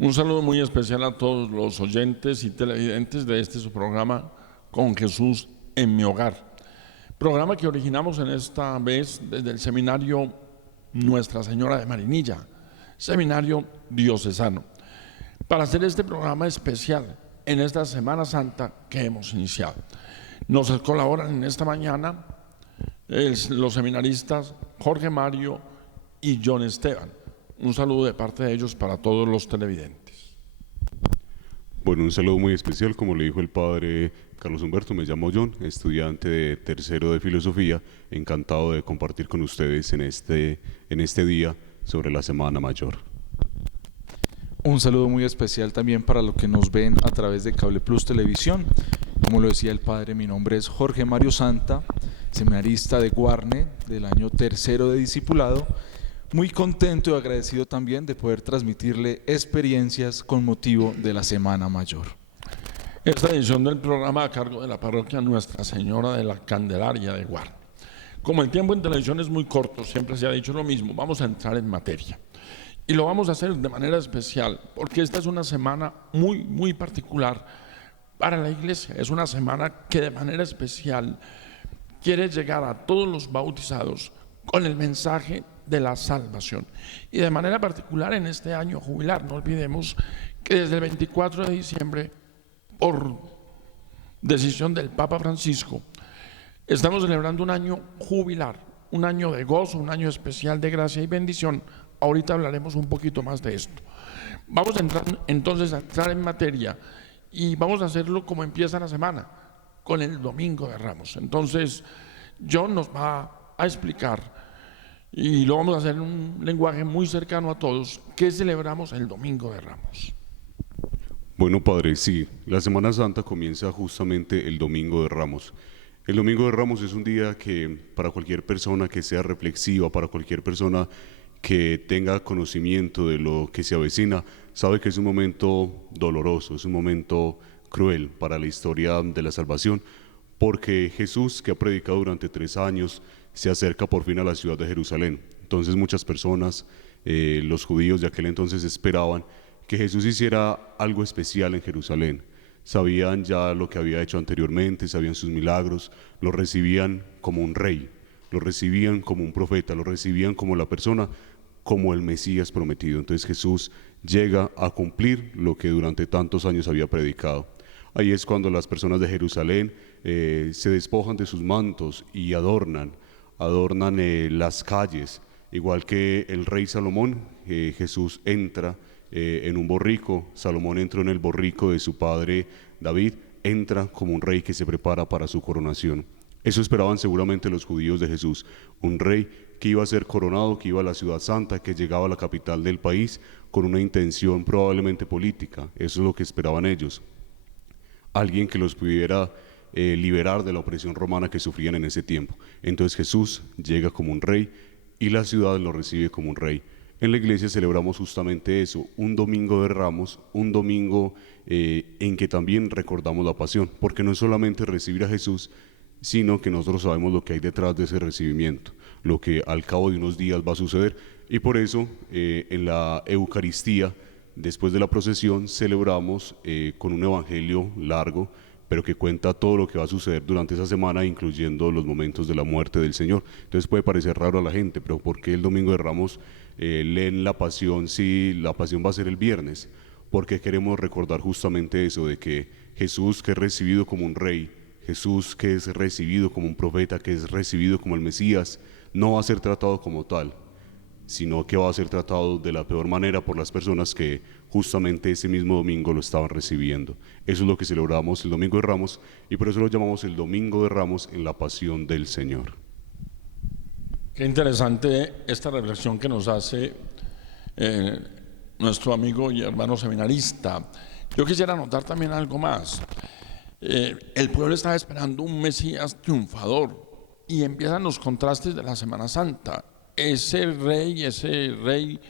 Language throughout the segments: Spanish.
Un saludo muy especial a todos los oyentes y televidentes de este su programa Con Jesús en mi hogar. Programa que originamos en esta vez desde el seminario Nuestra Señora de Marinilla, seminario diocesano, para hacer este programa especial en esta Semana Santa que hemos iniciado. Nos colaboran en esta mañana los seminaristas Jorge Mario y John Esteban. Un saludo de parte de ellos para todos los televidentes. Bueno, un saludo muy especial, como le dijo el padre Carlos Humberto, me llamo John, estudiante de tercero de filosofía, encantado de compartir con ustedes en este día sobre la Semana Mayor. Un saludo muy especial también para los que nos ven a través de Cable Plus Televisión. Como lo decía el padre, mi nombre es Jorge Mario Santa, seminarista de Guarne del año tercero de discipulado. Muy contento y agradecido también de poder transmitirle experiencias con motivo de la Semana Mayor. Esta edición del programa a cargo de la parroquia Nuestra Señora de la Candelaria de Guarne. Como el tiempo en televisión es muy corto, siempre se ha dicho lo mismo, vamos a entrar en materia. Y lo vamos a hacer de manera especial, porque esta es una semana muy particular para la Iglesia. Es una semana que de manera especial quiere llegar a todos los bautizados con el mensaje de la salvación. Y de manera particular en este año jubilar, no olvidemos que desde el 24 de diciembre, por decisión del Papa Francisco, estamos celebrando un año jubilar, un año de gozo, un año especial de gracia y bendición. Ahorita hablaremos un poquito más de esto. Vamos a entrar entonces en materia y vamos a hacerlo como empieza la semana, con el Domingo de Ramos. Entonces, John nos va a explicar, y lo vamos a hacer en un lenguaje muy cercano a todos, ¿qué celebramos el Domingo de Ramos? Bueno, padre, sí, la Semana Santa comienza justamente el Domingo de Ramos. El Domingo de Ramos es un día que para cualquier persona que sea reflexiva, para cualquier persona que tenga conocimiento de lo que se avecina, sabe que es un momento doloroso, es un momento cruel para la historia de la salvación, porque Jesús, que ha predicado durante 3 años, se acerca por fin a la ciudad de Jerusalén. Entonces muchas personas, los judíos de aquel entonces, esperaban que Jesús hiciera algo especial en Jerusalén. Sabían ya lo que había hecho anteriormente, sabían sus milagros, lo recibían como un rey, lo recibían como un profeta, lo recibían como la persona, como el Mesías prometido. Entonces Jesús llega a cumplir lo que durante tantos años había predicado. Ahí es cuando las personas de Jerusalén se despojan de sus mantos y adornan las calles, igual que el rey Salomón. Jesús entra en un borrico, Salomón entró en el borrico de su padre David, entra como un rey que se prepara para su coronación. Eso esperaban seguramente los judíos de Jesús, un rey que iba a ser coronado, que iba a la ciudad santa, que llegaba a la capital del país con una intención probablemente política. Eso es lo que esperaban ellos. Alguien que los pudiera liberar de la opresión romana que sufrían en ese tiempo. Entonces Jesús llega como un rey y la ciudad lo recibe como un rey. En la iglesia celebramos justamente eso, un Domingo de Ramos, un domingo en que también recordamos la pasión, porque no es solamente recibir a Jesús, sino que nosotros sabemos lo que hay detrás de ese recibimiento, lo que al cabo de unos días va a suceder. Y por eso en la Eucaristía, después de la procesión, celebramos con un evangelio largo, pero que cuenta todo lo que va a suceder durante esa semana, incluyendo los momentos de la muerte del Señor. Entonces puede parecer raro a la gente, pero ¿por qué el Domingo de Ramos leen la pasión si la pasión va a ser el viernes? Porque queremos recordar justamente eso, de que Jesús, que es recibido como un rey, Jesús, que es recibido como un profeta, que es recibido como el Mesías, no va a ser tratado como tal, sino que va a ser tratado de la peor manera por las personas que justamente ese mismo domingo lo estaban recibiendo. Eso es lo que celebramos el Domingo de Ramos, y por eso lo llamamos el Domingo de Ramos en la Pasión del Señor. Qué interesante esta reflexión que nos hace nuestro amigo y hermano seminarista. Yo quisiera anotar también algo más. El pueblo estaba esperando un Mesías triunfador, y empiezan los contrastes de la Semana Santa. Ese rey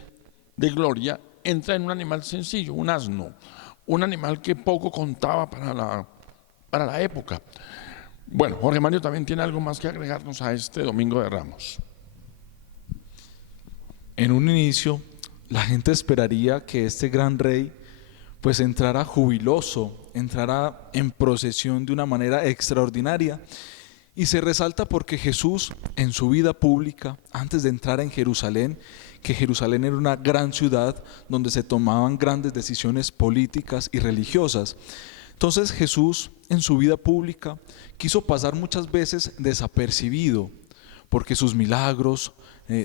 de gloria, entra en un animal sencillo, un asno, un animal que poco contaba para la época. Bueno, Jorge Mario también tiene algo más que agregarnos a este Domingo de Ramos. En un inicio, la gente esperaría que este gran rey pues entrara jubiloso, entrara en procesión de una manera extraordinaria. Y se resalta porque Jesús en su vida pública, antes de entrar en Jerusalén, que Jerusalén era una gran ciudad donde se tomaban grandes decisiones políticas y religiosas. Entonces Jesús en su vida pública quiso pasar muchas veces desapercibido, porque sus milagros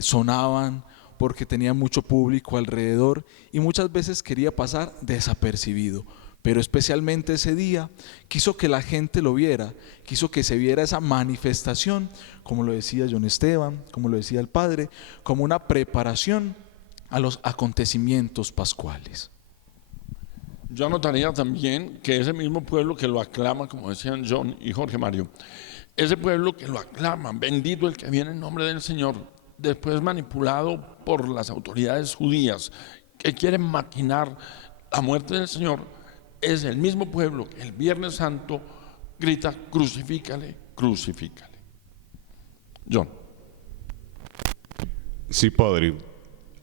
sonaban, porque tenía mucho público alrededor y muchas veces quería pasar desapercibido. Pero especialmente ese día quiso que la gente lo viera, quiso que se viera esa manifestación, como lo decía John Esteban, como lo decía el Padre, como una preparación a los acontecimientos pascuales. Yo anotaría también que ese mismo pueblo que lo aclama, como decían John y Jorge Mario, ese pueblo que lo aclama, bendito el que viene en nombre del Señor, después manipulado por las autoridades judías que quieren maquinar la muerte del Señor, es el mismo pueblo que el Viernes Santo grita: crucifícale, crucifícale. John. Sí, padre.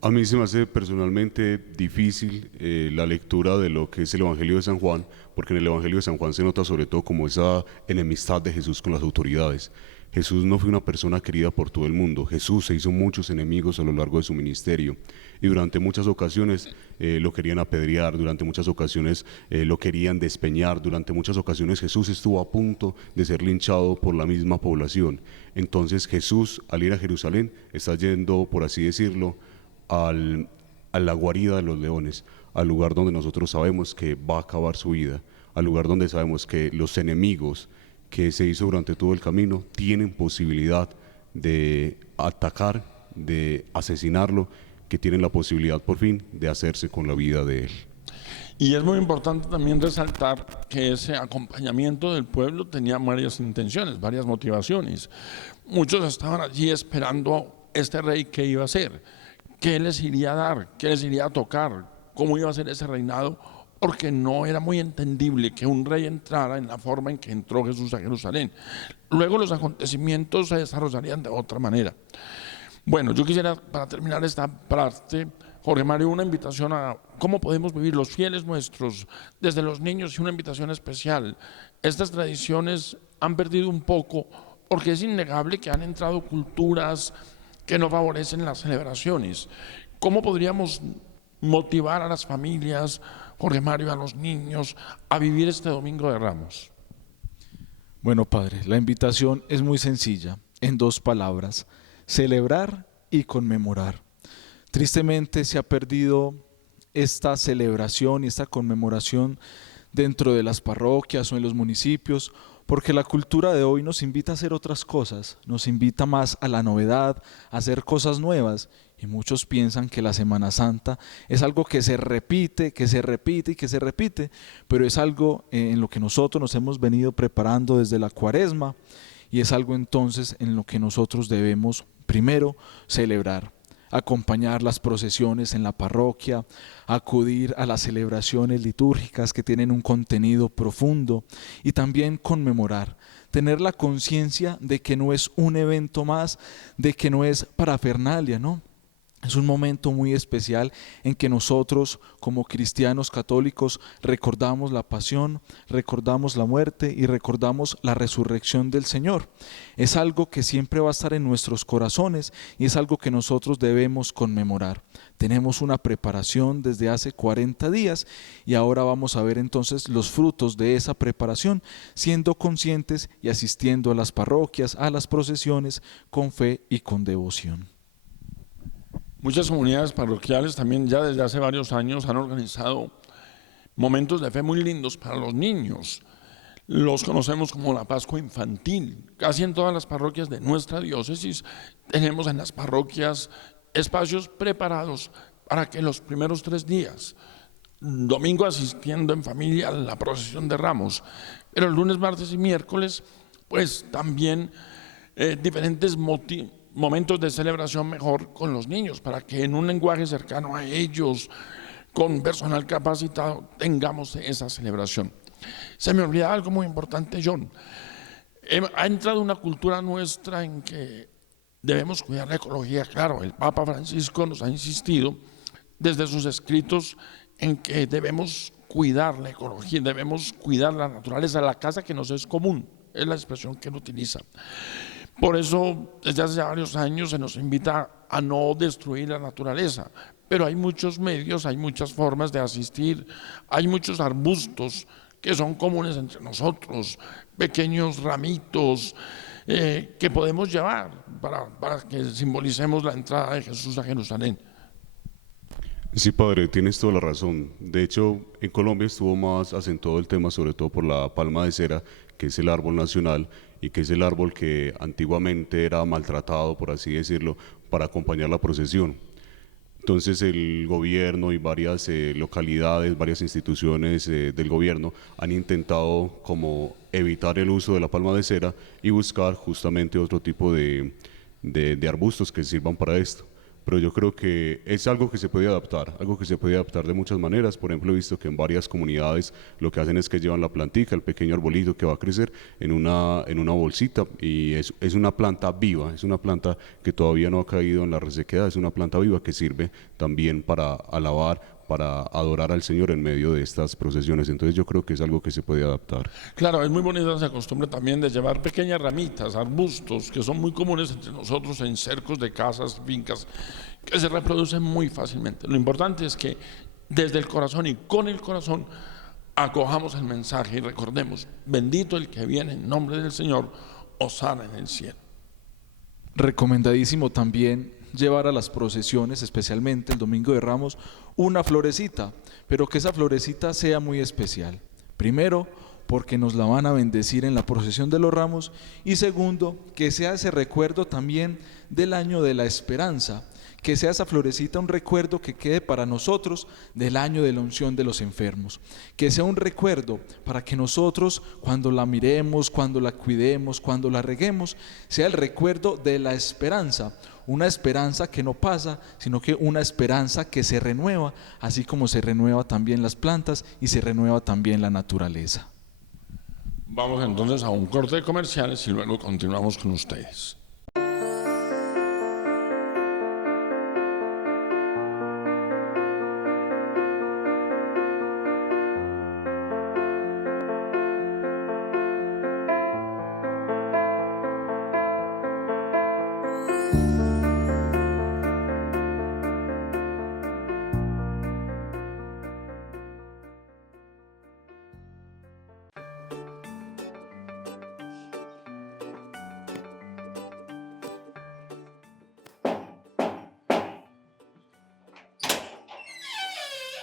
A mí se me hace personalmente difícil la lectura de lo que es el Evangelio de San Juan, porque en el Evangelio de San Juan se nota sobre todo como esa enemistad de Jesús con las autoridades. Jesús no fue una persona querida por todo el mundo. Jesús se hizo muchos enemigos a lo largo de su ministerio y durante muchas ocasiones lo querían apedrear, durante muchas ocasiones lo querían despeñar, durante muchas ocasiones Jesús estuvo a punto de ser linchado por la misma población. Entonces Jesús, al ir a Jerusalén, está yendo, por así decirlo, a la guarida de los leones, al lugar donde nosotros sabemos que va a acabar su vida, al lugar donde sabemos que los enemigos que se hizo durante todo el camino tienen posibilidad de atacar, de asesinarlo, que tienen la posibilidad por fin de hacerse con la vida de él. Y es muy importante también resaltar que ese acompañamiento del pueblo tenía varias intenciones, varias motivaciones. Muchos estaban allí esperando este rey que iba a ser, qué les iría a dar, qué les iría a tocar, cómo iba a ser ese reinado, porque no era muy entendible que un rey entrara en la forma en que entró Jesús a Jerusalén. Luego los acontecimientos se desarrollarían de otra manera. Bueno, yo quisiera, para terminar esta parte, Jorge Mario, una invitación a cómo podemos vivir los fieles nuestros, desde los niños, y una invitación especial. Estas tradiciones han perdido un poco, porque es innegable que han entrado culturas que no favorecen las celebraciones. ¿Cómo podríamos motivar a las familias, Jorge Mario, a los niños, a vivir este Domingo de Ramos? Bueno, Padre, la invitación es muy sencilla, en 2 palabras: celebrar y conmemorar. Tristemente se ha perdido esta celebración y esta conmemoración dentro de las parroquias o en los municipios, porque la cultura de hoy nos invita a hacer otras cosas, nos invita más a la novedad, a hacer cosas nuevas, y muchos piensan que la Semana Santa es algo que se repite, que se repite y que se repite, pero es algo en lo que nosotros nos hemos venido preparando desde la Cuaresma, y es algo entonces en lo que nosotros debemos primero celebrar, acompañar las procesiones en la parroquia, acudir a las celebraciones litúrgicas que tienen un contenido profundo, y también conmemorar, tener la conciencia de que no es un evento más, de que no es parafernalia, ¿no? Es un momento muy especial en que nosotros, como cristianos católicos, recordamos la pasión, recordamos la muerte y recordamos la resurrección del Señor. Es algo que siempre va a estar en nuestros corazones y es algo que nosotros debemos conmemorar. Tenemos una preparación desde hace 40 días y ahora vamos a ver entonces los frutos de esa preparación, siendo conscientes y asistiendo a las parroquias, a las procesiones, con fe y con devoción. Muchas comunidades parroquiales también ya desde hace varios años han organizado momentos de fe muy lindos para los niños. Los conocemos como la Pascua Infantil. Casi en todas las parroquias de nuestra diócesis tenemos en las parroquias espacios preparados para que los primeros 3 días, domingo asistiendo en familia a la procesión de Ramos, pero el lunes, martes y miércoles, pues también diferentes momentos de celebración mejor con los niños, para que en un lenguaje cercano a ellos, con personal capacitado, tengamos esa celebración. Se me olvidaba algo muy importante, John. Ha entrado una cultura nuestra en que debemos cuidar la ecología. Claro, el Papa Francisco nos ha insistido desde sus escritos en que debemos cuidar la ecología, debemos cuidar la naturaleza, la casa que nos es común, es la expresión que él utiliza. Por eso, desde hace varios años se nos invita a no destruir la naturaleza, pero hay muchos medios, hay muchas formas de asistir, hay muchos arbustos que son comunes entre nosotros, pequeños ramitos que podemos llevar para que simbolicemos la entrada de Jesús a Jerusalén. Sí, padre, tienes toda la razón. De hecho, en Colombia estuvo más acentuado el tema, sobre todo por la palma de cera, que es el árbol nacional y que es el árbol que antiguamente era maltratado, por así decirlo, para acompañar la procesión. Entonces el gobierno y varias localidades, varias instituciones del gobierno han intentado como evitar el uso de la palma de cera y buscar justamente otro tipo de arbustos que sirvan para esto. Pero yo creo que es algo que se puede adaptar, algo que se puede adaptar de muchas maneras. Por ejemplo, he visto que en varias comunidades lo que hacen es que llevan la plantica, el pequeño arbolito que va a crecer en una bolsita, y es una planta viva, es una planta que todavía no ha caído en la resequedad, es una planta viva que sirve también para alabar, para adorar al Señor en medio de estas procesiones. Entonces yo creo que es algo que se puede adaptar. Claro, es muy bonita esa costumbre también de llevar pequeñas ramitas, arbustos, que son muy comunes entre nosotros en cercos de casas, fincas, que se reproducen muy fácilmente. Lo importante es que desde el corazón y con el corazón acojamos el mensaje y recordemos, bendito el que viene en nombre del Señor, hosana en el cielo. Recomendadísimo también llevar a las procesiones, especialmente el Domingo de Ramos, una florecita, pero que esa florecita sea muy especial. Primero, porque nos la van a bendecir en la procesión de los ramos, y segundo, que sea ese recuerdo también del año de la esperanza, que sea esa florecita un recuerdo que quede para nosotros del año de la unción de los enfermos, que sea un recuerdo para que nosotros, cuando la miremos, cuando la cuidemos, cuando la reguemos, sea el recuerdo de la esperanza, una esperanza que no pasa, sino que una esperanza que se renueva, así como se renueva también las plantas y se renueva también la naturaleza. Vamos entonces a un corte de comerciales y luego continuamos con ustedes.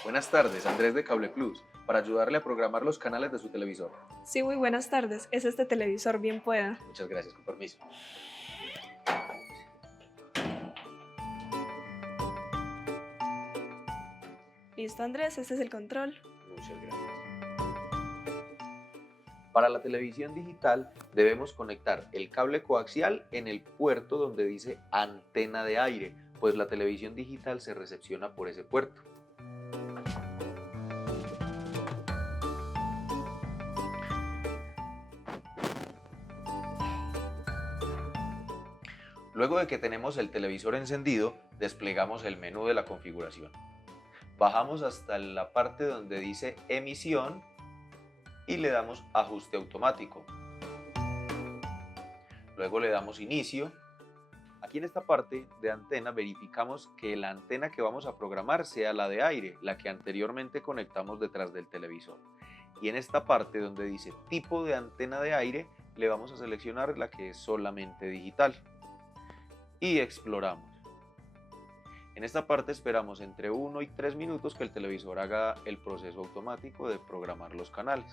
Buenas tardes, Andrés de Cable Plus, para ayudarle a programar los canales de su televisor. Sí, muy buenas tardes. Es este televisor, bien pueda. Muchas gracias, con permiso. Listo, Andrés, este es el control. Muchas gracias. Para la televisión digital debemos conectar el cable coaxial en el puerto donde dice antena de aire, pues la televisión digital se recepciona por ese puerto. Luego de que tenemos el televisor encendido, desplegamos el menú de la configuración. Bajamos hasta la parte donde dice emisión y le damos ajuste automático. Luego le damos inicio. Aquí en esta parte de antena verificamos que la antena que vamos a programar sea la de aire, la que anteriormente conectamos detrás del televisor. Y en esta parte donde dice tipo de antena de aire, le vamos a seleccionar la que es solamente digital. Y exploramos. En esta parte esperamos entre 1 y 3 minutos que el televisor haga el proceso automático de programar los canales.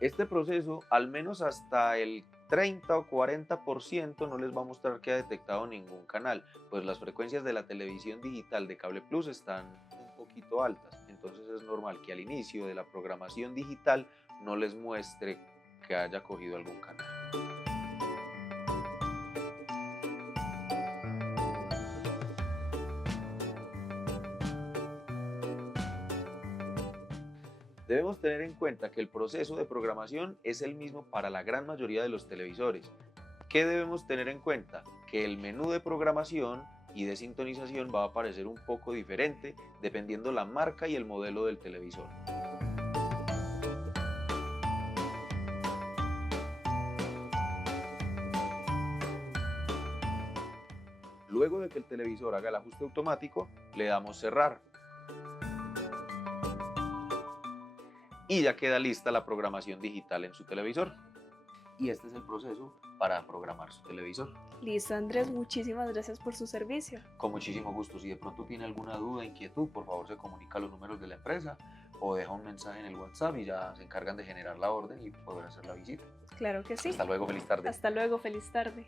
Este proceso, al menos hasta el 30 o 40%, no les va a mostrar que ha detectado ningún canal, pues las frecuencias de la televisión digital de Cable Plus están un poquito altas. Entonces es normal que al inicio de la programación digital no les muestre que haya cogido algún canal. Debemos tener en cuenta que el proceso de programación es el mismo para la gran mayoría de los televisores. ¿Qué debemos tener en cuenta? Que el menú de programación y de sintonización va a aparecer un poco diferente dependiendo la marca y el modelo del televisor. Luego de que el televisor haga el ajuste automático, le damos cerrar. Y ya queda lista la programación digital en su televisor. Y este es el proceso para programar su televisor. Listo, Andrés, muchísimas gracias por su servicio. Con muchísimo gusto. Si de pronto tiene alguna duda, inquietud, por favor se comunica a los números de la empresa o deja un mensaje en el WhatsApp y ya se encargan de generar la orden y poder hacer la visita. Claro que sí. Hasta luego, feliz tarde. Hasta luego, feliz tarde.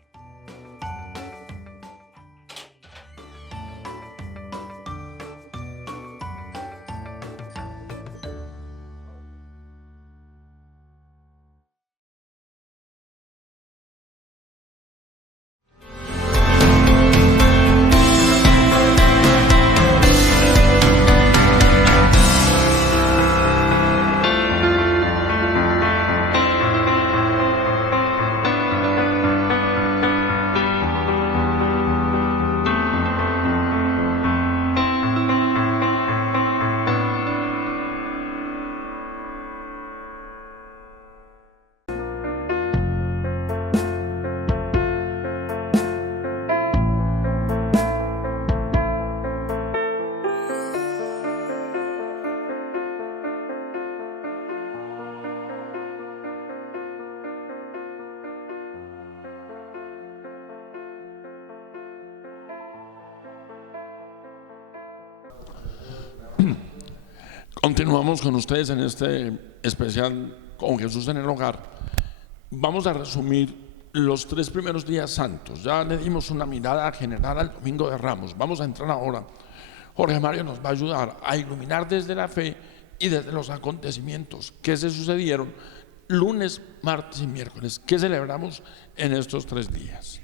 Continuamos con ustedes en este especial con Jesús en el hogar. Vamos a resumir los 3 primeros días santos. Ya le dimos una mirada general al Domingo de Ramos. Vamos a entrar ahora. Jorge Mario nos va a ayudar a iluminar desde la fe y desde los acontecimientos que se sucedieron lunes, martes y miércoles. ¿Qué celebramos en estos 3 días?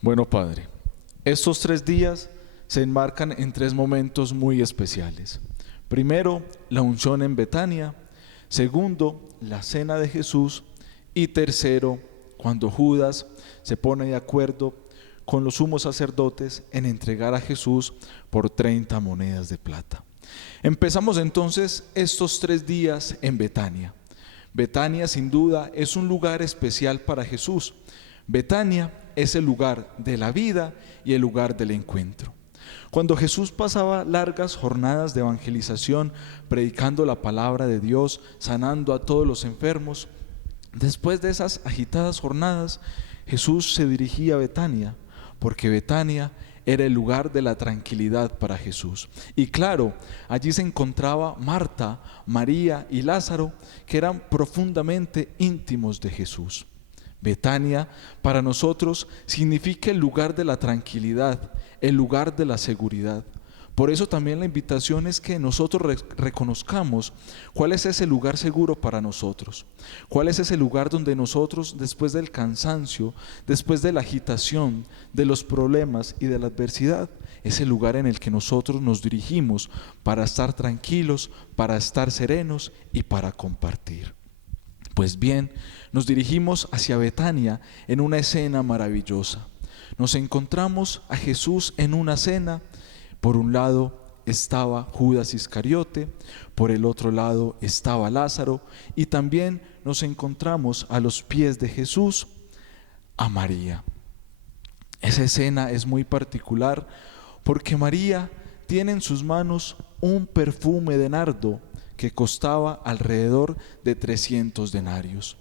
Bueno, Padre, estos 3 días se enmarcan en 3 momentos muy especiales. Primero, la unción en Betania. Segundo, la cena de Jesús. Y tercero, cuando Judas se pone de acuerdo con los sumos sacerdotes en entregar a Jesús por 30 monedas de plata. Empezamos entonces estos 3 días en Betania. Betania, sin duda, es un lugar especial para Jesús. Betania es el lugar de la vida y el lugar del encuentro. Cuando Jesús pasaba largas jornadas de evangelización, predicando la palabra de Dios, sanando a todos los enfermos, después de esas agitadas jornadas, Jesús se dirigía a Betania, porque Betania era el lugar de la tranquilidad para Jesús. Y claro, allí se encontraba Marta, María y Lázaro, que eran profundamente íntimos de Jesús. Betania para nosotros significa el lugar de la tranquilidad, el lugar de la seguridad. Por eso también la invitación es que nosotros reconozcamos cuál es ese lugar seguro para nosotros, cuál es ese lugar donde nosotros, después del cansancio, después de la agitación, de los problemas y de la adversidad, es el lugar en el que nosotros nos dirigimos para estar tranquilos, para estar serenos y para compartir. Pues bien, nos dirigimos hacia Betania en una escena maravillosa. Nos encontramos a Jesús en una cena. Por un lado estaba Judas Iscariote, por el otro lado estaba Lázaro, y también nos encontramos a los pies de Jesús a María. Esa escena es muy particular porque María tiene en sus manos un perfume de nardo que costaba alrededor de 300 denarios.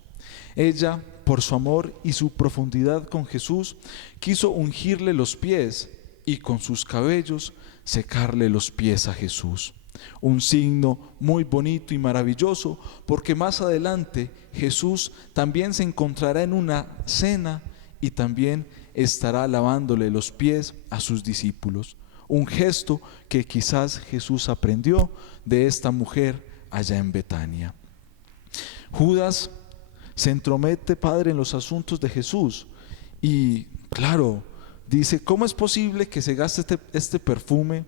Ella, por su amor y su profundidad con Jesús, quiso ungirle los pies y con sus cabellos secarle los pies a Jesús. Un signo muy bonito y maravilloso, porque más adelante Jesús también se encontrará en una cena y también estará lavándole los pies a sus discípulos. Un gesto que quizás Jesús aprendió de esta mujer allá en Betania. Judas se entromete, Padre, en los asuntos de Jesús y, claro, dice: ¿cómo es posible que se gaste este perfume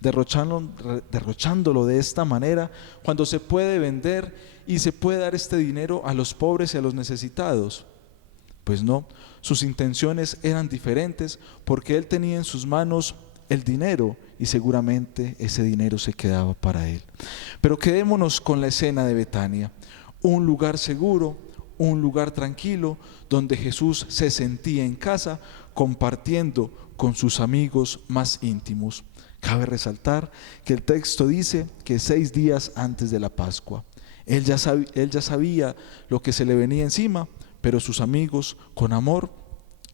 derrochándolo de esta manera cuando se puede vender y se puede dar este dinero a los pobres y a los necesitados? Pues no, sus intenciones eran diferentes porque él tenía en sus manos el dinero y seguramente ese dinero se quedaba para él. Pero quedémonos con la escena de Betania, un lugar seguro, un lugar tranquilo donde Jesús se sentía en casa compartiendo con sus amigos más íntimos. Cabe resaltar que el texto dice que 6 días antes de la Pascua. Él ya sabía lo que se le venía encima, pero sus amigos con amor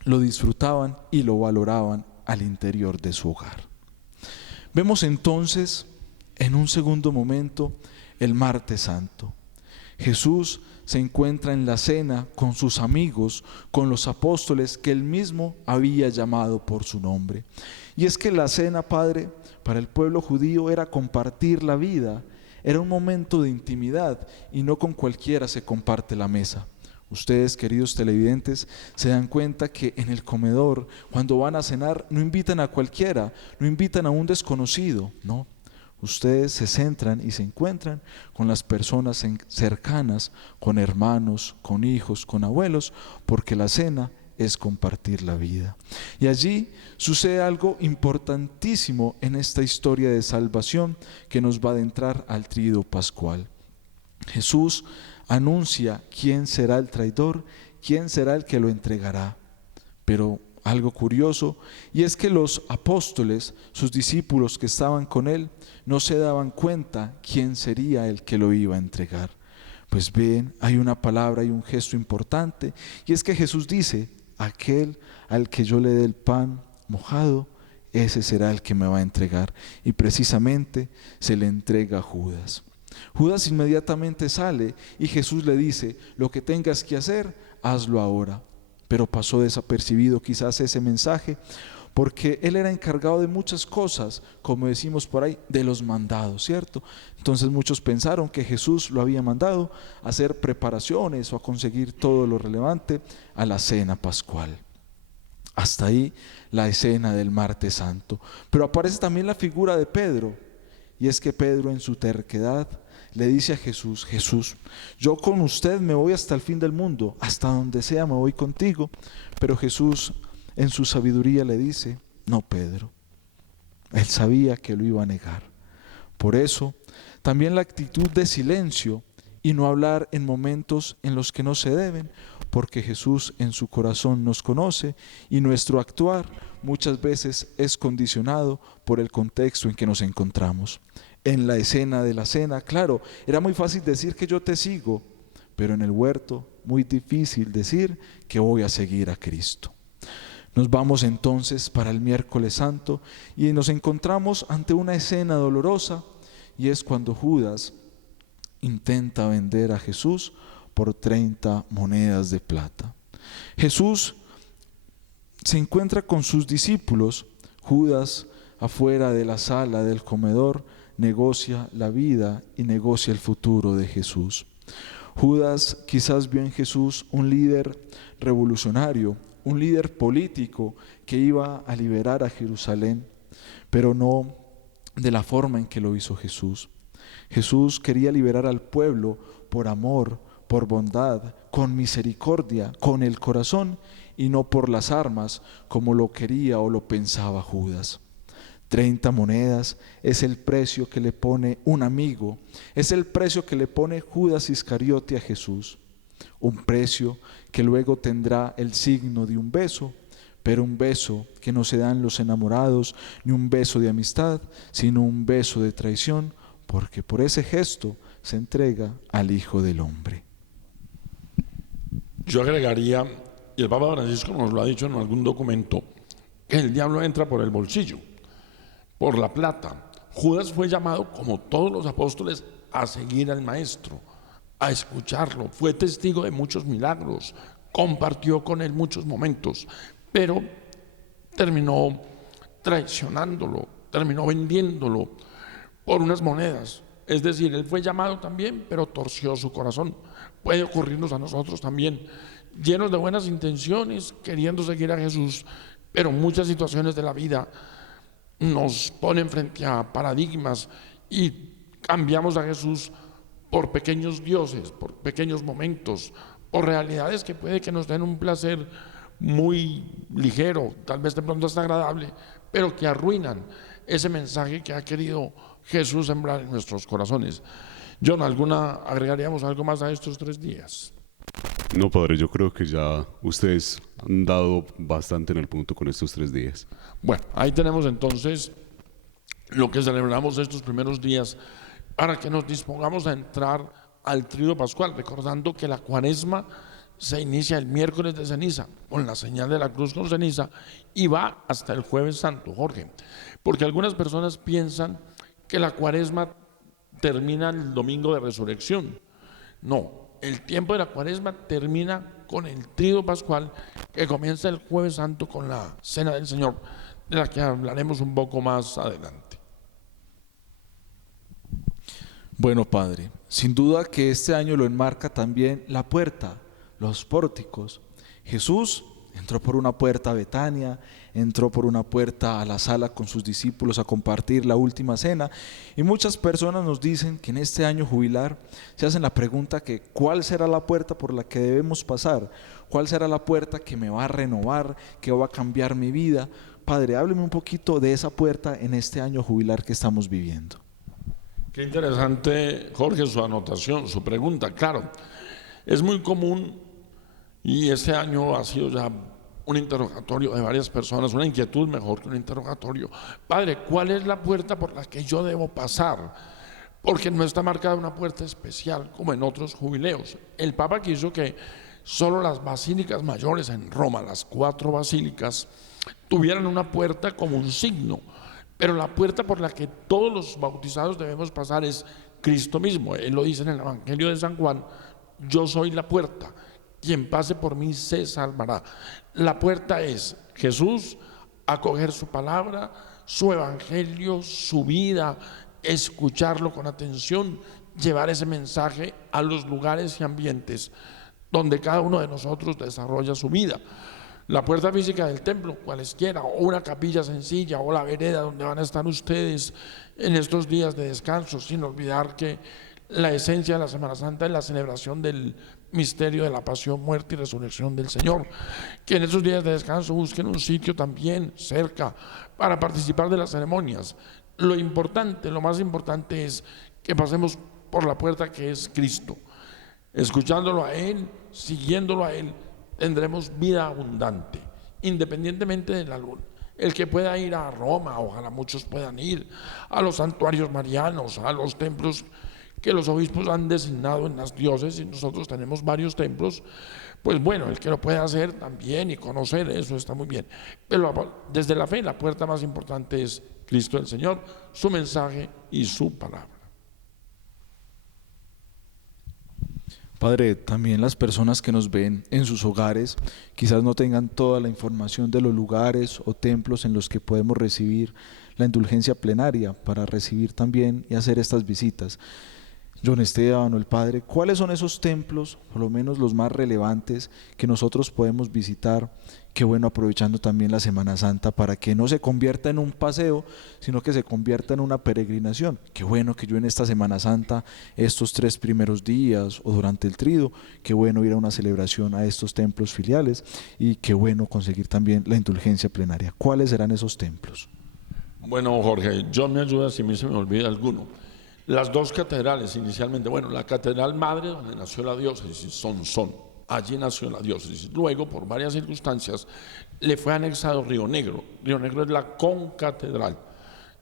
lo disfrutaban y lo valoraban al interior de su hogar. Vemos entonces en un segundo momento el martes santo. Jesús se encuentra en la cena con sus amigos, con los apóstoles que él mismo había llamado por su nombre. Y es que la cena, Padre, para el pueblo judío era compartir la vida, era un momento de intimidad y no con cualquiera se comparte la mesa. Ustedes, queridos televidentes, se dan cuenta que en el comedor, cuando van a cenar, no invitan a cualquiera, no invitan a un desconocido, no. Ustedes se centran y se encuentran con las personas cercanas, con hermanos, con hijos, con abuelos, porque la cena es compartir la vida. Y allí sucede algo importantísimo en esta historia de salvación que nos va a adentrar al tríodo pascual. Jesús anuncia quién será el traidor, quién será el que lo entregará. Pero algo curioso, y es que los apóstoles, sus discípulos que estaban con él, no se daban cuenta quién sería el que lo iba a entregar. Pues ven, hay una palabra y un gesto importante, y es que Jesús dice: aquel al que yo le dé el pan mojado, ese será el que me va a entregar. Y precisamente se le entrega a Judas. Judas inmediatamente sale y Jesús le dice: lo que tengas que hacer, hazlo ahora. Pero pasó desapercibido quizás ese mensaje, porque él era encargado de muchas cosas, como decimos por ahí, de los mandados, ¿cierto? Entonces muchos pensaron que Jesús lo había mandado a hacer preparaciones o a conseguir todo lo relevante a la cena pascual. Hasta ahí la escena del martes santo. Pero aparece también la figura de Pedro, y es que Pedro en su terquedad le dice a Jesús: Jesús, yo con usted me voy hasta el fin del mundo, hasta donde sea me voy contigo. Pero Jesús en su sabiduría le dice: no, Pedro. Él sabía que lo iba a negar. Por eso también la actitud de silencio y no hablar en momentos en los que no se deben, porque Jesús en su corazón nos conoce y nuestro actuar muchas veces es condicionado por el contexto en que nos encontramos. En la escena de la cena, claro, era muy fácil decir que yo te sigo, pero en el huerto muy difícil decir que voy a seguir a Cristo. Nos vamos entonces para el miércoles santo y nos encontramos ante una escena dolorosa, y es cuando Judas intenta vender a Jesús por 30 monedas de plata. Jesús se encuentra con sus discípulos. Judas, afuera de la sala del comedor, negocia la vida y negocia el futuro de Jesús. Judas quizás vio en Jesús un líder revolucionario, un líder político que iba a liberar a Jerusalén, pero no de la forma en que lo hizo Jesús. Jesús quería liberar al pueblo por amor, por bondad, con misericordia, con el corazón, y no por las armas como lo quería o lo pensaba Judas. 30 monedas es el precio que le pone un amigo, es el precio que le pone Judas Iscariote a Jesús. Un precio que luego tendrá el signo de un beso, pero un beso que no se dan los enamorados, ni un beso de amistad, sino un beso de traición, porque por ese gesto se entrega al Hijo del Hombre. Yo agregaría, y el Papa Francisco nos lo ha dicho en algún documento, que el diablo entra por el bolsillo, por la plata. Judas fue llamado, como todos los apóstoles, a seguir al Maestro, a escucharlo. Fue testigo de muchos milagros, compartió con él muchos momentos, pero terminó traicionándolo, terminó vendiéndolo por unas monedas. Es decir, él fue llamado también, pero torció su corazón. Puede ocurrirnos a nosotros también, llenos de buenas intenciones, queriendo seguir a Jesús, pero muchas situaciones de la vida nos ponen frente a paradigmas y cambiamos a Jesús por pequeños dioses, por pequeños momentos, o realidades que puede que nos den un placer muy ligero, tal vez de pronto hasta agradable, pero que arruinan ese mensaje que ha querido Jesús sembrar en nuestros corazones. John, ¿agregaríamos algo más a estos 3 días? No, padre, yo creo que ya ustedes han dado bastante en el punto con estos 3 días. Bueno, ahí tenemos entonces lo que celebramos estos primeros días para que nos dispongamos a entrar al tríodo pascual, recordando que la cuaresma se inicia el miércoles de ceniza con la señal de la cruz con ceniza y va hasta el jueves santo, Jorge, porque algunas personas piensan que la cuaresma termina el domingo de resurrección. No, el tiempo de la cuaresma termina con el tríodo pascual que comienza el jueves santo con la cena del Señor, de la que hablaremos un poco más adelante. Bueno, Padre, sin duda que este año lo enmarca también la puerta, los pórticos. Jesús entró por una puerta a Betania, entró por una puerta a la sala con sus discípulos a compartir la última cena, y muchas personas nos dicen que en este año jubilar se hacen la pregunta que ¿cuál será la puerta por la que debemos pasar? ¿Cuál será la puerta que me va a renovar, que va a cambiar mi vida? Padre, hábleme un poquito de esa puerta en este año jubilar que estamos viviendo. Qué interesante, Jorge, su anotación, su pregunta. Claro, es muy común y este año ha sido ya un interrogatorio de varias personas, una inquietud mejor que un interrogatorio. Padre, ¿cuál es la puerta por la que yo debo pasar? Porque no está marcada una puerta especial como en otros jubileos. El Papa quiso que solo las basílicas mayores en Roma, las 4 basílicas, tuvieran una puerta como un signo. Pero la puerta por la que todos los bautizados debemos pasar es Cristo mismo. Él lo dice en el Evangelio de San Juan: yo soy la puerta, quien pase por mí se salvará. La puerta es Jesús, acoger su palabra, su evangelio, su vida, escucharlo con atención, llevar ese mensaje a los lugares y ambientes donde cada uno de nosotros desarrolla su vida. La puerta física del templo, cualesquiera, o una capilla sencilla, o la vereda donde van a estar ustedes en estos días de descanso, sin olvidar que la esencia de la Semana Santa es la celebración del misterio de la pasión, muerte y resurrección del Señor. Que en esos días de descanso busquen un sitio también cerca para participar de las ceremonias. Lo importante, lo más importante es que pasemos por la puerta que es Cristo. Escuchándolo a Él, siguiéndolo a Él, tendremos vida abundante, independientemente de la luz. El que pueda ir a Roma, ojalá muchos puedan ir, a los santuarios marianos, a los templos que los obispos han designado en las diócesis, y nosotros tenemos varios templos, pues bueno, el que lo pueda hacer también y conocer eso está muy bien. Pero desde la fe, la puerta más importante es Cristo el Señor, su mensaje y su palabra. Padre, también las personas que nos ven en sus hogares quizás no tengan toda la información de los lugares o templos en los que podemos recibir la indulgencia plenaria para recibir también y hacer estas visitas. John Esteban o el Padre, ¿cuáles son esos templos, por lo menos los más relevantes, que nosotros podemos visitar? Qué bueno, aprovechando también la Semana Santa para que no se convierta en un paseo, sino que se convierta en una peregrinación. Qué bueno que yo en esta Semana Santa, estos 3 primeros días o durante el tríodo, qué bueno ir a una celebración a estos templos filiales y qué bueno conseguir también la indulgencia plenaria. ¿Cuáles serán esos templos? Bueno, Jorge, John me ayuda si a mí se me olvida alguno. Las 2 catedrales inicialmente, bueno, la catedral madre donde nació la diócesis, Sonsón, allí nació la diócesis. Luego, por varias circunstancias, le fue anexado Río Negro. Río Negro es la concatedral.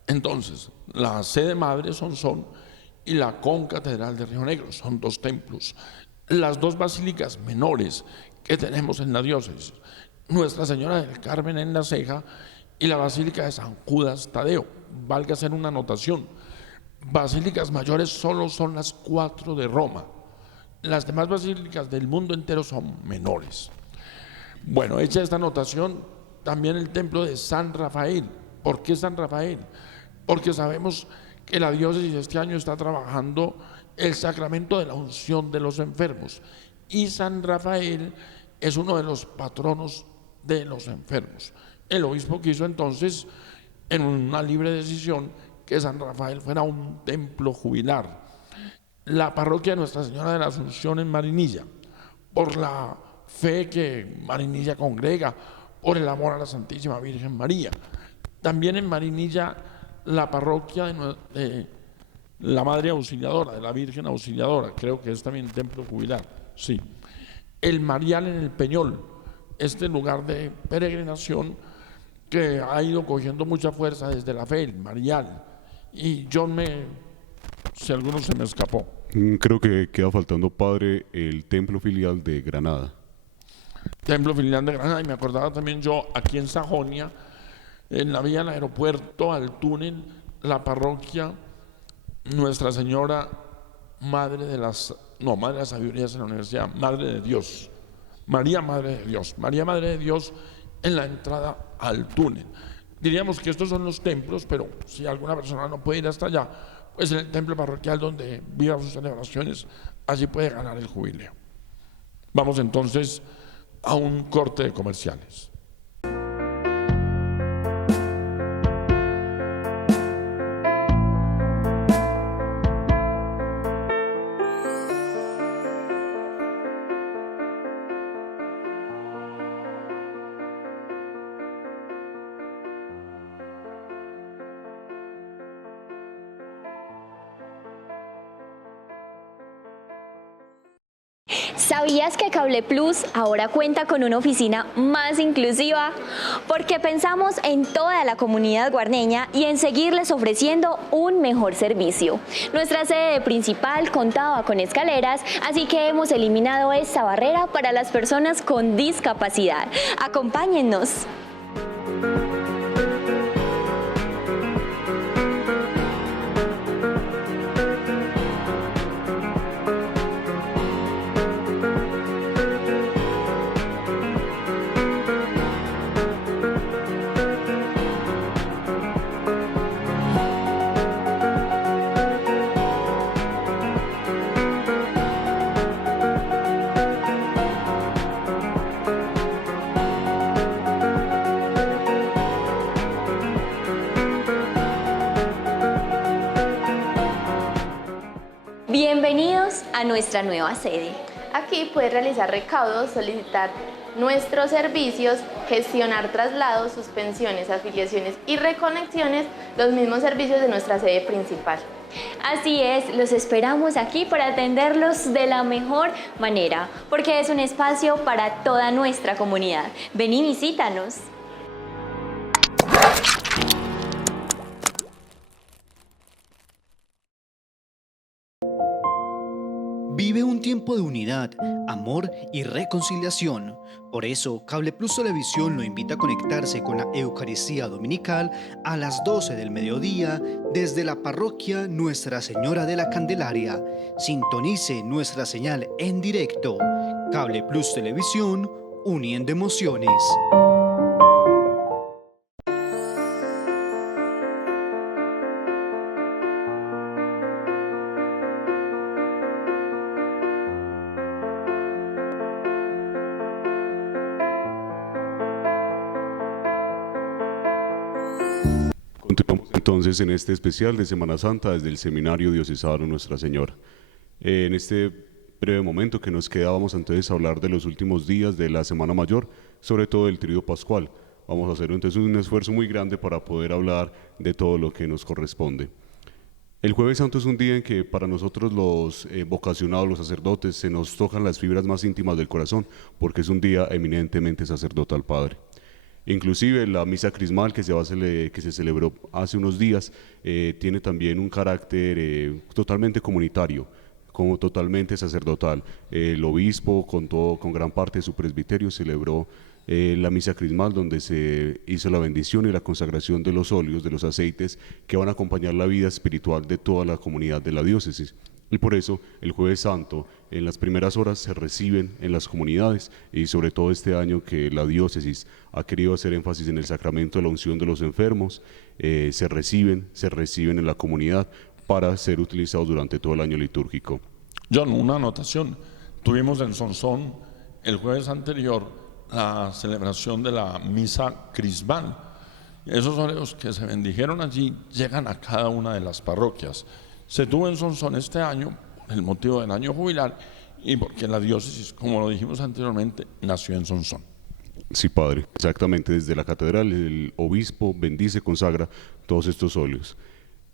Entonces, la sede madre es Sonsón y la concatedral de Río Negro, son 2 templos. Las 2 basílicas menores que tenemos en la diócesis, Nuestra Señora del Carmen en La Ceja y la Basílica de San Judas Tadeo. Valga hacer una anotación: basílicas mayores solo son las 4 de Roma. Las demás basílicas del mundo entero son menores. Bueno, hecha esta anotación, también el templo de San Rafael. ¿Por qué San Rafael? Porque sabemos que la diócesis este año está trabajando el sacramento de la unción de los enfermos. Y San Rafael es uno de los patronos de los enfermos. El obispo quiso entonces, en una libre decisión, que San Rafael fuera un templo jubilar. La parroquia de Nuestra Señora de la Asunción en Marinilla, por la fe que Marinilla congrega, por el amor a la Santísima Virgen María. También en Marinilla, la parroquia de la Madre Auxiliadora, de la Virgen Auxiliadora, creo que es también templo jubilar, sí. El Marial en el Peñol, este lugar de peregrinación que ha ido cogiendo mucha fuerza desde la fe, el Marial. Y si alguno se me escapó. Creo que queda faltando, padre, el templo filial de Granada. Templo filial de Granada, y me acordaba también yo, aquí en Sajonia, en la vía del aeropuerto al túnel, la parroquia Nuestra Señora, Madre de la Sabiduría en la Universidad, Madre de Dios, María Madre de Dios, María Madre de Dios en la entrada al túnel. Diríamos que estos son los templos, pero si alguna persona no puede ir hasta allá, pues en el templo parroquial donde viva sus celebraciones, allí puede ganar el jubileo. Vamos entonces a un corte de comerciales. ¿Sabías que Cable Plus ahora cuenta con una oficina más inclusiva? Porque pensamos en toda la comunidad guarneña y en seguirles ofreciendo un mejor servicio. Nuestra sede principal contaba con escaleras, así que hemos eliminado esta barrera para las personas con discapacidad. ¡Acompáñennos! Bienvenidos a nuestra nueva sede. Aquí puedes realizar recaudos, solicitar nuestros servicios, gestionar traslados, suspensiones, afiliaciones y reconexiones, los mismos servicios de nuestra sede principal. Así es, los esperamos aquí para atenderlos de la mejor manera, porque es un espacio para toda nuestra comunidad. Ven y visítanos. Vive un tiempo de unidad, amor y reconciliación. Por eso, Cable Plus Televisión lo invita a conectarse con la Eucaristía Dominical a las 12 del mediodía desde la parroquia Nuestra Señora de la Candelaria. Sintonice nuestra señal en directo. Cable Plus Televisión, uniendo emociones. Continuamos entonces en este especial de Semana Santa desde el Seminario Diocesano Nuestra Señora. En este breve momento que nos queda, vamos entonces a hablar de los últimos días de la Semana Mayor, sobre todo del Tríodo Pascual. Vamos a hacer entonces un esfuerzo muy grande para poder hablar de todo lo que nos corresponde. El Jueves Santo es un día en que para nosotros los vocacionados, los sacerdotes, se nos tocan las fibras más íntimas del corazón, porque es un día eminentemente sacerdotal, Padre. Inclusive la misa crismal que se celebró hace unos días tiene también un carácter totalmente comunitario, como totalmente sacerdotal. El obispo con gran parte de su presbiterio celebró la misa crismal, donde se hizo la bendición y la consagración de los óleos, de los aceites que van a acompañar la vida espiritual de toda la comunidad de la diócesis. Y por eso el Jueves Santo en las primeras horas se reciben en las comunidades, y sobre todo este año que la diócesis ha querido hacer énfasis en el sacramento de la unción de los enfermos, se reciben en la comunidad para ser utilizados durante todo el año litúrgico. John, una anotación. Tuvimos en Sonsón el jueves anterior la celebración de la misa crismal. Esos óleos que se bendijeron allí llegan a cada una de las parroquias. Se tuvo en Sonsón este año, por el motivo del año jubilar, y porque la diócesis, como lo dijimos anteriormente, nació en Sonsón. Sí, padre, exactamente, desde la catedral el obispo bendice, consagra todos estos óleos.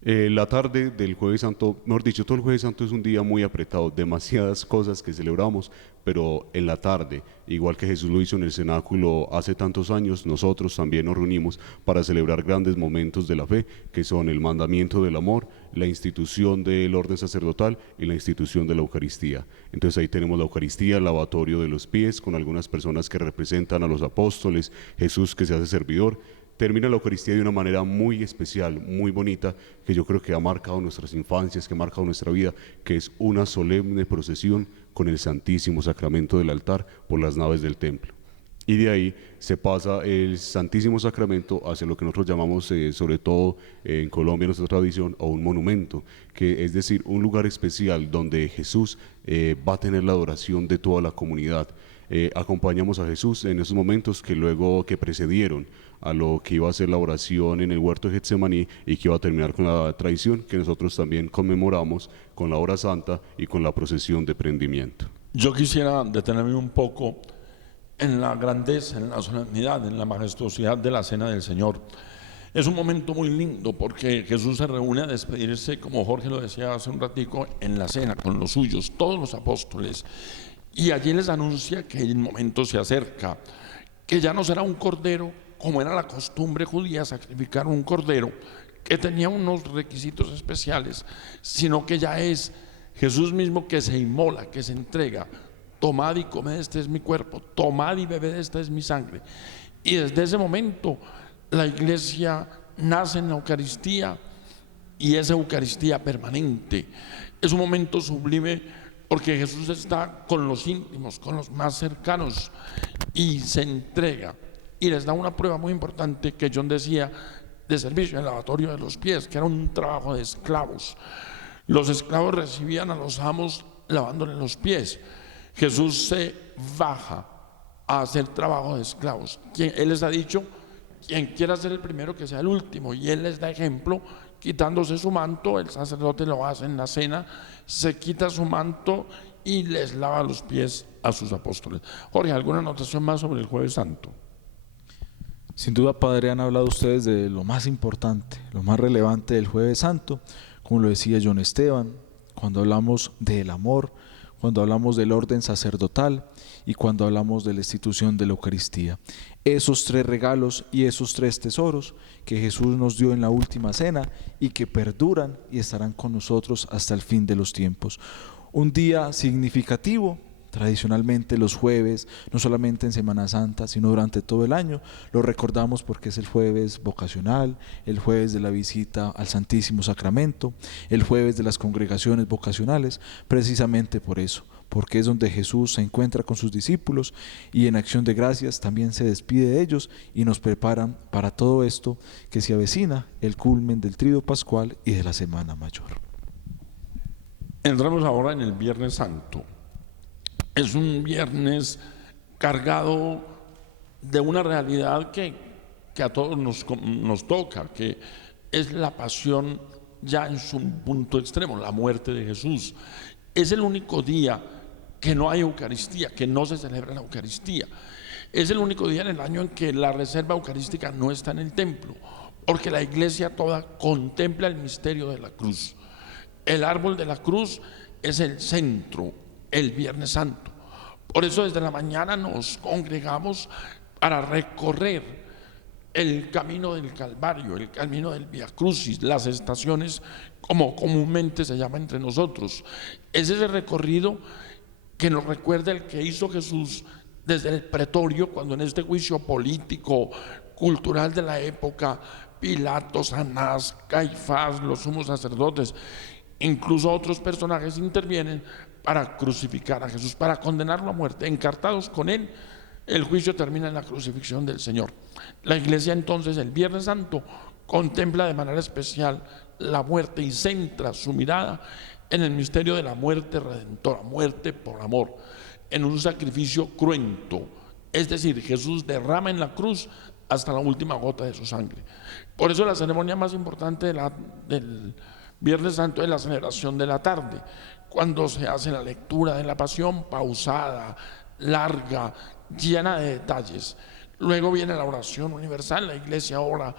La tarde del Jueves Santo, mejor dicho, todo el Jueves Santo es un día muy apretado, demasiadas cosas que celebramos, pero en la tarde, igual que Jesús lo hizo en el cenáculo hace tantos años, nosotros también nos reunimos para celebrar grandes momentos de la fe, que son el mandamiento del amor, la institución del orden sacerdotal y la institución de la Eucaristía. Entonces ahí tenemos la Eucaristía, el lavatorio de los pies, con algunas personas que representan a los apóstoles, Jesús que se hace servidor. Termina la Eucaristía de una manera muy especial, muy bonita, que yo creo que ha marcado nuestras infancias, que ha marcado nuestra vida, que es una solemne procesión con el Santísimo Sacramento del altar por las naves del templo. Y de ahí se pasa el Santísimo Sacramento hacia lo que nosotros llamamos, sobre todo en Colombia, nuestra tradición, a un monumento, que es decir, un lugar especial donde Jesús va a tener la adoración de toda la comunidad. Acompañamos a Jesús en esos momentos que precedieron a lo que iba a ser la oración en el huerto de Getsemaní y que iba a terminar con la tradición que nosotros también conmemoramos con la hora santa y con la procesión de prendimiento. Yo quisiera detenerme un poco en la grandeza, en la solemnidad, en la majestuosidad de la Cena del Señor. Es un momento muy lindo porque Jesús se reúne a despedirse, como Jorge lo decía hace un ratico, en la cena con los suyos, todos los apóstoles. Y allí les anuncia que el momento se acerca, que ya no será un cordero, como era la costumbre judía, sacrificar un cordero, que tenía unos requisitos especiales, sino que ya es Jesús mismo que se inmola, que se entrega. Tomad y comed, este es mi cuerpo, tomad y bebed, esta es mi sangre. Y desde ese momento la iglesia nace en la Eucaristía y es Eucaristía permanente. Es un momento sublime porque Jesús está con los íntimos, con los más cercanos y se entrega y les da una prueba muy importante que John decía de servicio en el lavatorio de los pies, que era un trabajo de esclavos. Los esclavos recibían a los amos lavándoles los pies. Jesús se baja a hacer trabajo de esclavos. Él les ha dicho, quien quiera ser el primero que sea el último, y Él les da ejemplo quitándose su manto. El sacerdote lo hace en la cena, se quita su manto y les lava los pies a sus apóstoles. Jorge, ¿alguna anotación más sobre el Jueves Santo? Sin duda, Padre, han hablado ustedes de lo más importante, lo más relevante del Jueves Santo, como lo decía John Esteban, cuando hablamos del amor, cuando hablamos del orden sacerdotal y cuando hablamos de la institución de la Eucaristía. Esos tres regalos y esos tres tesoros que Jesús nos dio en la última cena y que perduran y estarán con nosotros hasta el fin de los tiempos. Un día significativo. Tradicionalmente los jueves, no solamente en Semana Santa, sino durante todo el año, lo recordamos porque es el jueves vocacional, el jueves de la visita al Santísimo Sacramento, el jueves de las congregaciones vocacionales, precisamente por eso, porque es donde Jesús se encuentra con sus discípulos y en acción de gracias también se despide de ellos y nos preparan para todo esto que se avecina, el culmen del Tríodo Pascual y de la Semana Mayor. Entramos ahora en el Viernes Santo. Es un viernes cargado de una realidad que a todos nos toca, que es la pasión ya en su punto extremo, la muerte de Jesús. Es el único día que no hay Eucaristía, que no se celebra la Eucaristía. Es el único día en el año en que la reserva eucarística no está en el templo, porque la iglesia toda contempla el misterio de la cruz. El árbol de la cruz es el centro, el Viernes Santo. Por eso desde la mañana nos congregamos para recorrer el camino del Calvario, el camino del Vía Crucis, las estaciones como comúnmente se llama entre nosotros. Es ese recorrido que nos recuerda el que hizo Jesús desde el pretorio, cuando en este juicio político, cultural de la época, Pilatos, Anás, Caifás, los sumos sacerdotes, incluso otros personajes intervienen para crucificar a Jesús, para condenarlo a muerte. Encartados con él, el juicio termina en la crucifixión del Señor. La iglesia entonces el Viernes Santo contempla de manera especial la muerte y centra su mirada en el misterio de la muerte redentora, muerte por amor, en un sacrificio cruento. Es decir, Jesús derrama en la cruz hasta la última gota de su sangre. Por eso la ceremonia más importante del Viernes Santo es la celebración de la tarde, cuando se hace la lectura de la Pasión, pausada, larga, llena de detalles. Luego viene la oración universal, la Iglesia ora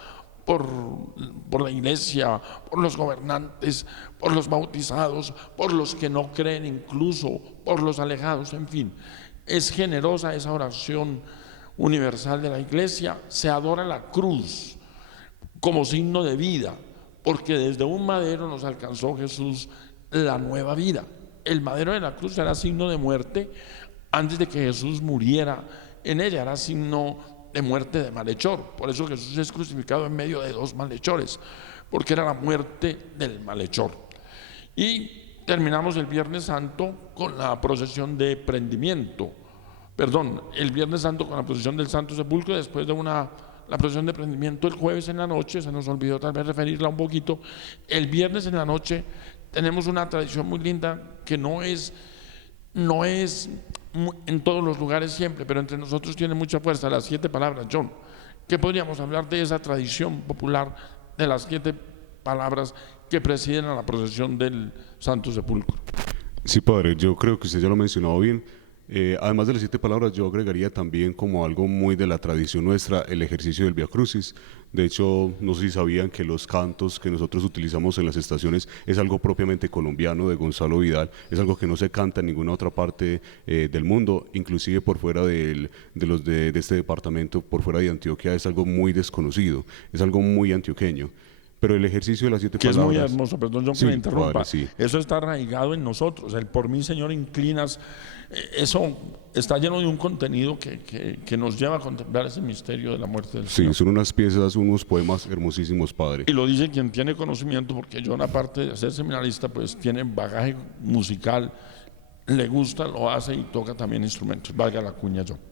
por la Iglesia, por los gobernantes, por los bautizados, por los que no creen, incluso por los alejados, en fin. Es generosa esa oración universal de la Iglesia. Se adora la cruz como signo de vida, porque desde un madero nos alcanzó Jesús la nueva vida. El madero de la cruz era signo de muerte antes de que Jesús muriera en ella, era signo de muerte de malhechor. Por eso Jesús es crucificado en medio de dos malhechores, porque era la muerte del malhechor. Y terminamos el Viernes Santo con la procesión de prendimiento. El Viernes Santo con la procesión del Santo Sepulcro, después de la procesión de prendimiento el jueves en la noche. Se nos olvidó tal vez referirla un poquito. El viernes en la noche tenemos una tradición muy linda que no es en todos los lugares siempre, pero entre nosotros tiene mucha fuerza, las 7 palabras. John, ¿qué podríamos hablar de esa tradición popular de las 7 palabras que presiden a la procesión del Santo Sepulcro? Sí, padre, yo creo que usted ya lo ha mencionado bien. Además de las 7 palabras, yo agregaría también como algo muy de la tradición nuestra el ejercicio del Vía Crucis. De hecho, no sé si sabían que los cantos que nosotros utilizamos en las estaciones es algo propiamente colombiano, de Gonzalo Vidal. Es algo que no se canta en ninguna otra parte del mundo, inclusive por fuera de este departamento, por fuera de Antioquia, es algo muy desconocido, es algo muy antioqueño. Pero el ejercicio de las 7 palabras... Que es muy hermoso, perdón, John, que me interrumpa. Padre, sí. Eso está arraigado en nosotros. El por mí, Señor, inclinas. Eso está lleno de un contenido que nos lleva a contemplar ese misterio de la muerte del Señor. Sí, son unas piezas, unos poemas hermosísimos, padre. Y lo dice quien tiene conocimiento, porque John, aparte de ser seminarista, pues tiene bagaje musical, le gusta, lo hace y toca también instrumentos. Valga la cuña, John.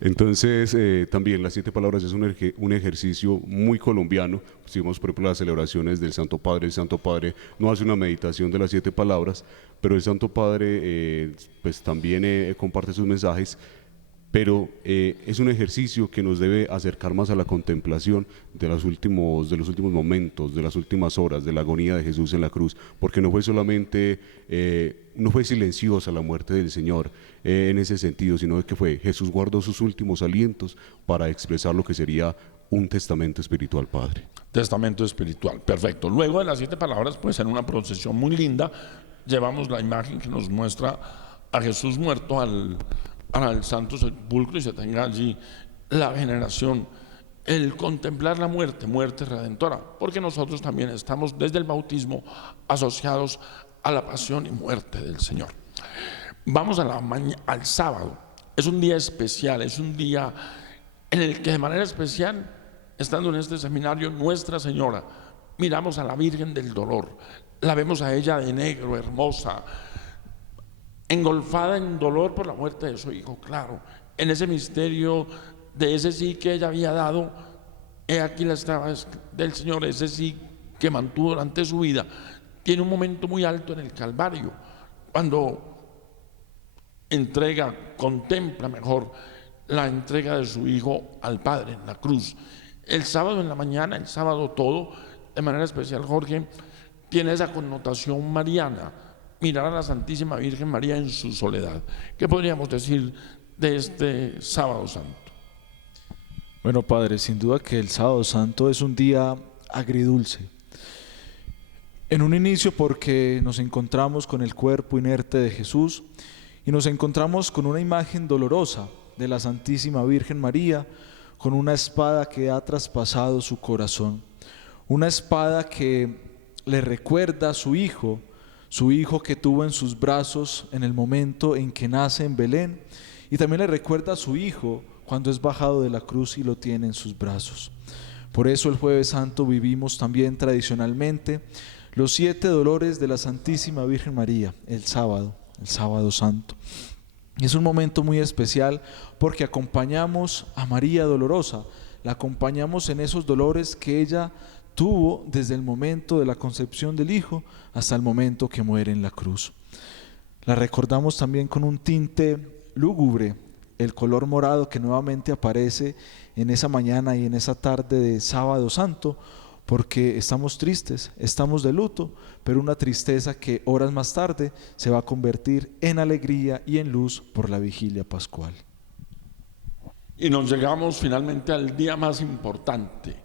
Entonces también las 7 palabras es un ejercicio muy colombiano. Si vemos por ejemplo las celebraciones del Santo Padre, el Santo Padre no hace una meditación de las 7 palabras, pero el Santo Padre pues también comparte sus mensajes, pero es un ejercicio que nos debe acercar más a la contemplación de los últimos momentos, de las últimas horas, de la agonía de Jesús en la cruz, porque no fue solamente, no fue silenciosa la muerte del Señor en ese sentido, sino que Jesús guardó sus últimos alientos para expresar lo que sería un testamento espiritual, Padre. Testamento espiritual, perfecto. Luego de las 7 palabras, pues en una procesión muy linda, llevamos la imagen que nos muestra a Jesús muerto al Santo Sepulcro, y se tenga allí la veneración, el contemplar la muerte redentora, porque nosotros también estamos desde el bautismo asociados a la pasión y muerte del Señor. Vamos al sábado. Es un día especial, es un día en el que de manera especial, estando en este seminario, Nuestra Señora, miramos a la Virgen del Dolor, la vemos a ella de negro, hermosa, engolfada en dolor por la muerte de su hijo, claro, en ese misterio de ese sí que ella había dado. He aquí la esclava del Señor, ese sí que mantuvo durante su vida. Tiene un momento muy alto en el Calvario, cuando contempla mejor la entrega de su hijo al Padre en la cruz. El sábado en la mañana, el sábado todo, de manera especial, Jorge, tiene esa connotación mariana, mirar a la Santísima Virgen María en su soledad. ¿Qué podríamos decir de este Sábado Santo? Bueno, Padre, sin duda que el Sábado Santo es un día agridulce. En un inicio porque nos encontramos con el cuerpo inerte de Jesús y nos encontramos con una imagen dolorosa de la Santísima Virgen María, con una espada que ha traspasado su corazón, una espada que le recuerda a su hijo que tuvo en sus brazos en el momento en que nace en Belén, y también le recuerda a su hijo cuando es bajado de la cruz y lo tiene en sus brazos. Por eso el Jueves Santo vivimos también tradicionalmente los 7 dolores de la Santísima Virgen María, el sábado Santo. Y es un momento muy especial porque acompañamos a María Dolorosa, la acompañamos en esos dolores que ella tuvo desde el momento de la concepción del Hijo hasta el momento que muere en la cruz. La recordamos también con un tinte lúgubre, el color morado que nuevamente aparece en esa mañana y en esa tarde de Sábado Santo, porque estamos tristes, estamos de luto, pero una tristeza que horas más tarde se va a convertir en alegría y en luz por la vigilia pascual. Y nos llegamos finalmente al día más importante,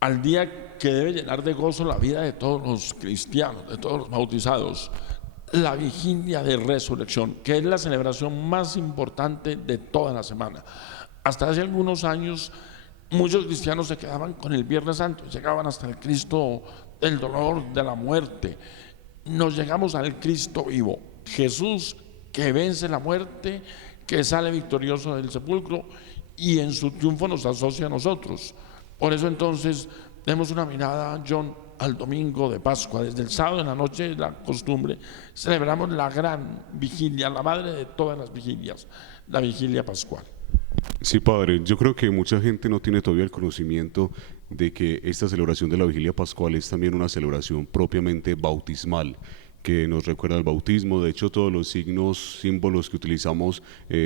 al día que debe llenar de gozo la vida de todos los cristianos, de todos los bautizados, la vigilia de resurrección, que es la celebración más importante de toda la semana. Hasta hace algunos años muchos cristianos se quedaban con el Viernes Santo, llegaban hasta el Cristo del dolor, de la muerte. Nos llegamos al Cristo vivo, Jesús que vence la muerte, que sale victorioso del sepulcro y en su triunfo nos asocia a nosotros. Por eso entonces demos una mirada, John, al domingo de Pascua. Desde el sábado en la noche, la costumbre, celebramos la gran vigilia, la madre de todas las vigilias, la vigilia pascual. Sí, padre, yo creo que mucha gente no tiene todavía el conocimiento de que esta celebración de la vigilia pascual es también una celebración propiamente bautismal, que nos recuerda al bautismo. De hecho, todos los signos, símbolos que utilizamos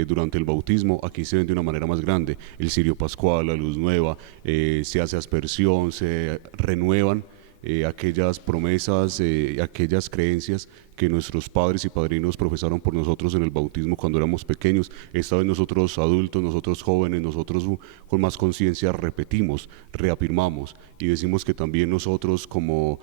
durante el bautismo, aquí se ven de una manera más grande. El cirio pascual, la luz nueva, se hace aspersión, se renuevan aquellas promesas, aquellas creencias que nuestros padres y padrinos profesaron por nosotros en el bautismo cuando éramos pequeños. Esta vez nosotros adultos, nosotros jóvenes, nosotros con más conciencia repetimos, reafirmamos y decimos que también nosotros, como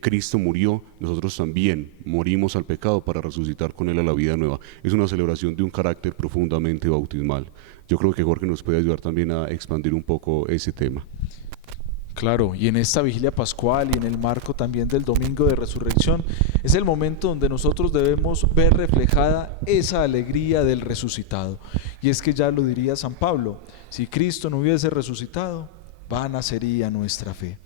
Cristo murió, nosotros también morimos al pecado para resucitar con Él a la vida nueva. Es una celebración de un carácter profundamente bautismal. Yo creo que Jorge nos puede ayudar también a expandir un poco ese tema. Claro, y en esta vigilia pascual y en el marco también del domingo de resurrección, es el momento donde nosotros debemos ver reflejada esa alegría del resucitado. Y es que ya lo diría San Pablo, si Cristo no hubiese resucitado, vana sería nuestra fe.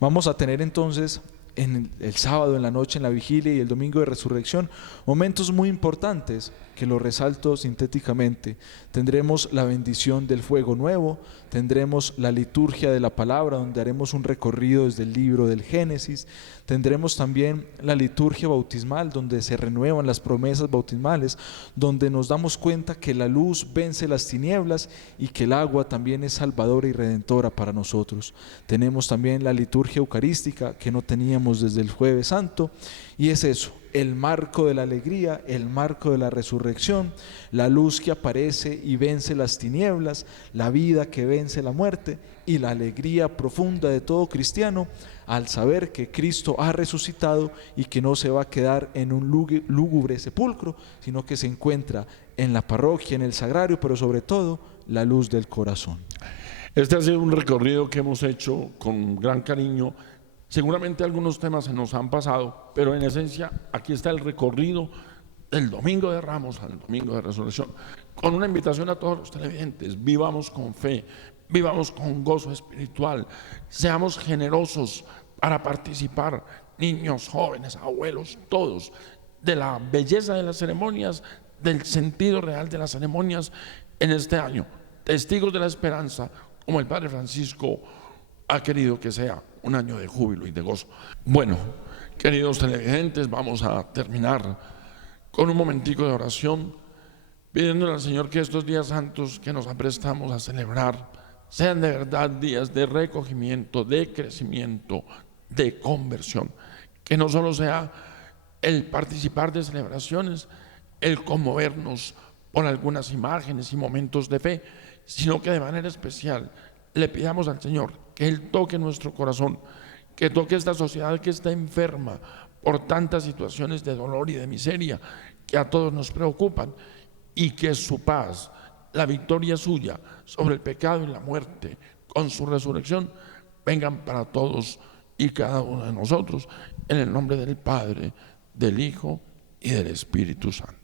Vamos a tener entonces en el sábado, en la noche, en la vigilia y el domingo de resurrección, momentos muy importantes que lo resalto sintéticamente. Tendremos la bendición del fuego nuevo, tendremos la liturgia de la palabra, donde haremos un recorrido desde el libro del Génesis, tendremos también la liturgia bautismal, donde se renuevan las promesas bautismales, donde nos damos cuenta que la luz vence las tinieblas y que el agua también es salvadora y redentora para nosotros. Tenemos también la liturgia eucarística que no teníamos desde el Jueves Santo, y es eso, el marco de la alegría, el marco de la resurrección, la luz que aparece y vence las tinieblas, la vida que vence la muerte y la alegría profunda de todo cristiano al saber que Cristo ha resucitado y que no se va a quedar en un lúgubre sepulcro, sino que se encuentra en la parroquia, en el sagrario, pero sobre todo la luz del corazón. Este ha sido un recorrido que hemos hecho con gran cariño. Seguramente algunos temas se nos han pasado, pero en esencia aquí está el recorrido del Domingo de Ramos al Domingo de Resurrección, con una invitación a todos los televidentes: vivamos con fe, vivamos con gozo espiritual, seamos generosos para participar, niños, jóvenes, abuelos, todos, de la belleza de las ceremonias, del sentido real de las ceremonias en este año, testigos de la esperanza, como el Padre Francisco ha querido que sea un año de júbilo y de gozo. Bueno, queridos televidentes, vamos a terminar con un momentico de oración, pidiéndole al Señor que estos días santos que nos aprestamos a celebrar sean de verdad días de recogimiento, de crecimiento, de conversión. Que no solo sea el participar de celebraciones, el conmovernos por algunas imágenes y momentos de fe, sino que de manera especial le pidamos al Señor que Él toque nuestro corazón, que toque esta sociedad que está enferma por tantas situaciones de dolor y de miseria que a todos nos preocupan, y que su paz, la victoria suya sobre el pecado y la muerte con su resurrección, vengan para todos y cada uno de nosotros, en el nombre del Padre, del Hijo y del Espíritu Santo.